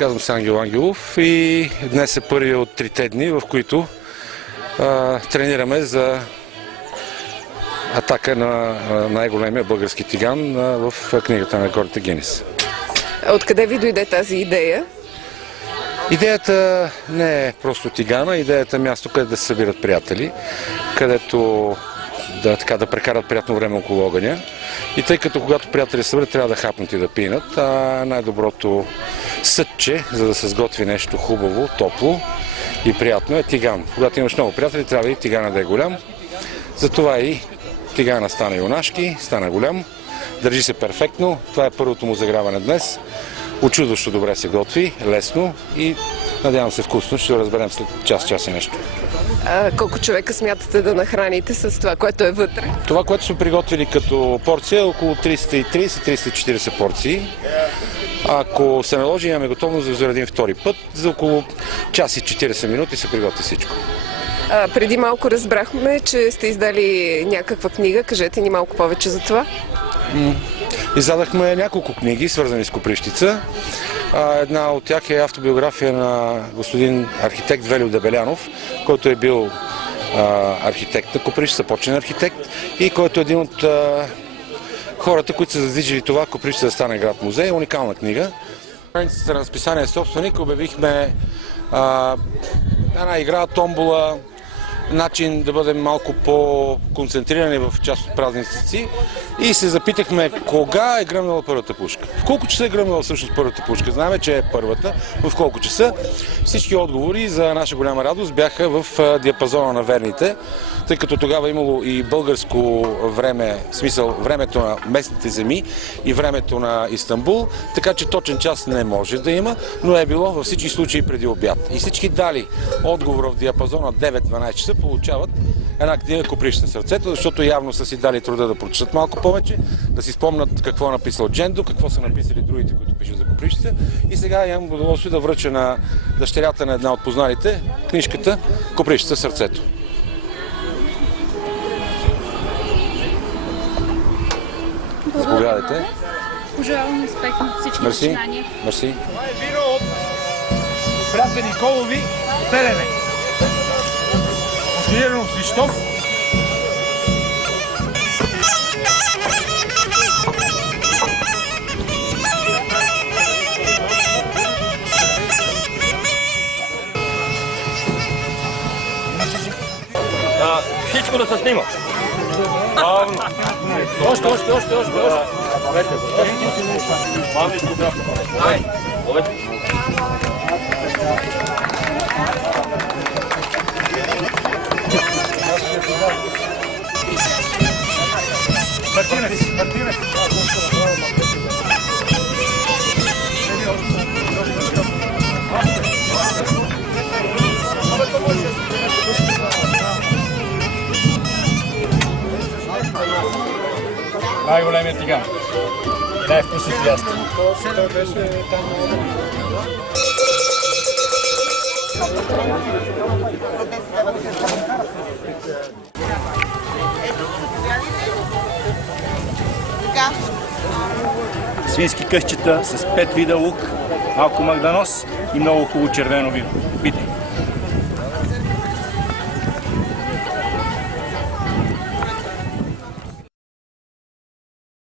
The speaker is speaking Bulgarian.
казвам се Ангел Ангелов и днес е първият от 3 дни, в които тренираме за атака на най-големия български тиган в книгата на рекордите Гинес. Откъде ви дойде тази идея? Идеята не е просто тигана, идеята е място, където да се събират приятели, където да прекарат приятно време около огъня. И тъй като когато приятели се съберат, трябва да хапнат и да пинат, най-доброто съдче, за да се сготви нещо хубаво, топло и приятно, е тиган. Когато имаш много приятели, трябва и тигана да е голям. Затова и тигана стана юнашки, стана голям, държи се перфектно. Това е първото му заграване днес. Очудващо добре се готви, лесно и надявам се вкусно. Ще разберем след час и нещо. Колко човека смятате да нахраните с това, което е вътре? Това, което сме приготвили като порция, е около 330-340 порции. Ако се наложи, имаме готовност да заредим втори път. За около час и 40 минути се приготви всичко. Преди малко разбрахме, че сте издали някаква книга. Кажете ни малко повече за това. Издадахме няколко книги, свързани с Копривщица. Една от тях е автобиография на господин архитект Велю Дебелянов, който е бил архитект на Копривщица, почен архитект и който е един от хората, които са задвижили това Копривщица да стане град-музей. Уникална книга. В страницата на списание Собственик обявихме една игра, томбола, начин да бъдем малко по-концентрирани в част от празниците си и се запитахме кога е гръмнала първата пушка. В колко часа е гръмнала всъщност първата пушка? Знаем, че е първата, в колко часа. Всички отговори за наша голяма радост бяха в диапазона на верните, тъй като тогава имало и българско време, в смисъл времето на местните земи и времето на Истанбул, така че точен час не може да има, но е било във всички случаи преди обяд. И всички дали отговора в диапазона 9-12 часа получават една книга Копривщина сърцето, защото явно са си дали труда да прочитат малко повече, да си спомнят какво е написал Джендо, какво са написали другите, които пишат за Копривщица. И сега имам удоволствие да връча на дъщерята на една от позналите книжката Копривщица сърцето. Заповядайте. Пожелавам успех на всички начинания. Мерси. Това е вино от братя Николови от Белене. Бутилирано в Свищов. Всичко да се снима. Още. Мартинес. Най-големият тиган. Най-вкусното ястие. Свински късчета с 5 вида лук, малко магданоз и много хубаво червено вино. Питай.